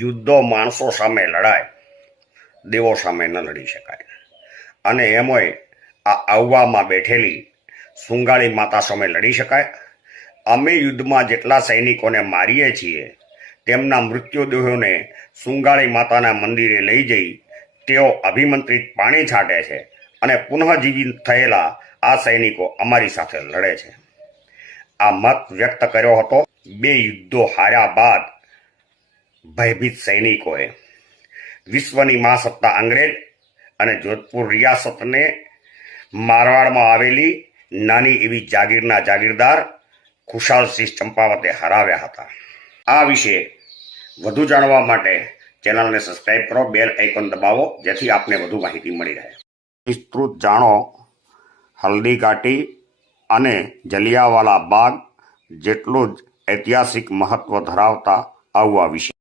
યુદ્ધો માણસો સામે લડાય, દેવો સામે ન લડી શકાય. અને એમોય આ આવવામાં બેઠેલી સુંગાળી માતા સામે લડી શકાય. અમે યુદ્ધમાં જેટલા સૈનિકોને મારીએ છીએ, તેમના મૃત્યુદેહોને સુંગાળી માતાના મંદિરે લઈ જઈ તેઓ અભિમંત્રિત પાણી છાંટે છે અને પુનઃજીવિત થયેલા આ સૈનિકો અમારી સાથે લડે છે. આ મત વ્યક્ત કર્યો હતો, બે યુદ્ધો હાર્યા બાદ ભયભીત સૈનિકોએ વિશ્વની મહાસત્તા અંગ્રેજ અને જોધપુર રિયાસતને મારવાડમાં આવેલી નાની એવી જાગીરના જાગીરદાર ખુશાલસિંહ ચંપાવતે હરાવ્યા હતા. આ વિશે વધુ જાણવા માટે ચેનલને સબસ્ક્રાઇબ કરો, બેલ આઇકોન દબાવો, જેથી આપને વધુ માહિતી મળી રહે. વિસ્તૃત જાણો, હલ્દી ઘાટી અને જલિયાવાલા બાગ જેટલું જ ઐતિહાસિક મહત્વ ધરાવતા આવવા વિશે